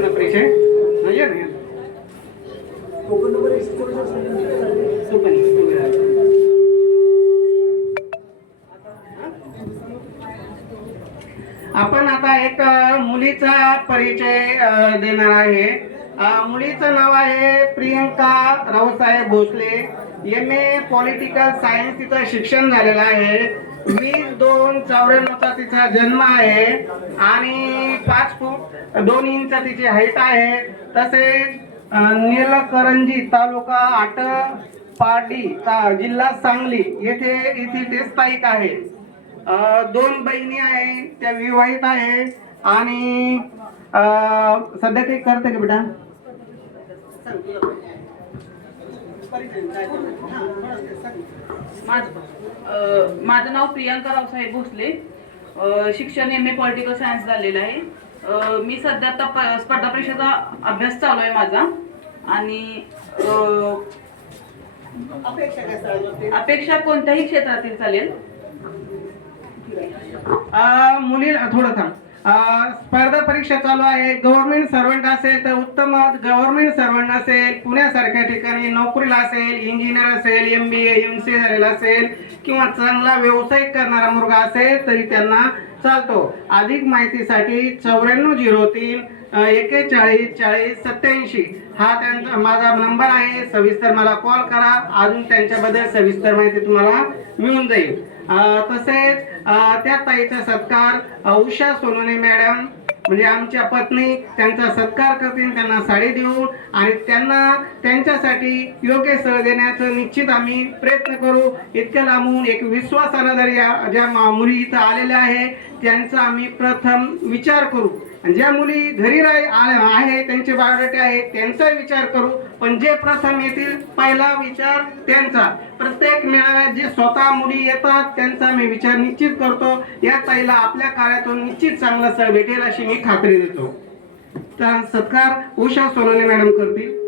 ना ना. आपण आता एक मुलीचा परिचय देणार आहे. मुलीचं नाव आहे Priyanka Raosaheb Bhosale. M A political science तिथं शिक्षण झालेलं आहे. वीस दोन चौऱ्याण्णवचा तिचा जन्म आहे आणि पाच फूट दोन इंच तिची हाईट आहे. तसेच निलकरंजी तालुका आट पाडी ता जिल्हा सांगली येथे येथील ते स्थायिक आहे. दोन बहिणी आहे त्या विवाहित आहे आणि सध्या काही करते का बेटा सांग तुला. परिचय काय करते? हा, थोडं सांग. माझं अ, माझं नाव प्रियांका रावसाहेब भोसले. अ, शिक्षण एम ए पॉलिटिकल सायन्स झालेलं आहे. अ, मी सध्या आता प- स्पर्धा परीक्षेचा अभ्यास चालू आहे माझा. आणि अ, अपेक्षा काय सांगते? अपेक्षा कोणत्याही क्षेत्रातील चालेल. अ, मुलीला थोडं थांब. स्पर्धा परीक्षा चालू आहे. गव्हर्नमेंट सर्वंट असेल तर उत्तम गव्हर्नमेंट सर्वंट असेल पुण्यासारख्या ठिकाणी नोकरीला असेल इंजिनियर असेल एम बी एम सी झालेला असेल किंवा चांगला व्यवसाय करणारा मुलगा असेल तरी त्यांना चालतो. अधिक माहितीसाठी चौऱ्याण्णव झिरो तीन एक्केचाळीस चाळीस सत्याऐंशी हा त्यांचा माझा नंबर आहे. सविस्तर मला कॉल करा. अजून त्यांच्याबद्दल सविस्तर माहिती तुम्हाला मिळून जाईल. तसेच त्या ताईचा सत्कार उषा सोनोने मॅडम म्हणजे आमच्या पत्नी त्यांचा सत्कार करतील त्यांना साडी देऊन आणि त्यांना त्यांच्यासाठी योग्य सळ देण्याचं निश्चित आम्ही प्रयत्न करू. इतक्या लांबून एक विश्वासानं जर या ज्या मुली इथं आलेल्या आहे त्यांचा आम्ही प्रथम विचार करू. आणि ज्या मुली घरी राह आहे त्यांचे बायोडेटे आहे त्यांचा विचार करू. पण जे प्रथम येतील पहिला विचार त्यांचा. प्रत्येक मेळाव्यात जे स्वतः मुली येतात त्यांचा मी विचार निश्चित करतो. या ताईला आपल्या कार्यातून निश्चित चांगलं स्थळ भेटेल अशी मी खात्री देतो. तर सत्कार उषा सोनोने मॅडम करतील.